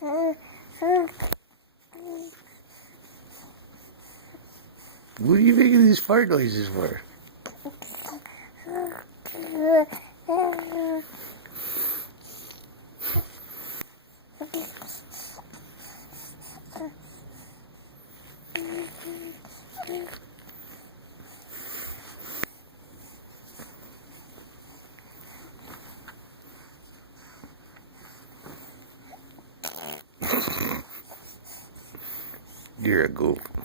What are you making these fart noises for? You're a goof.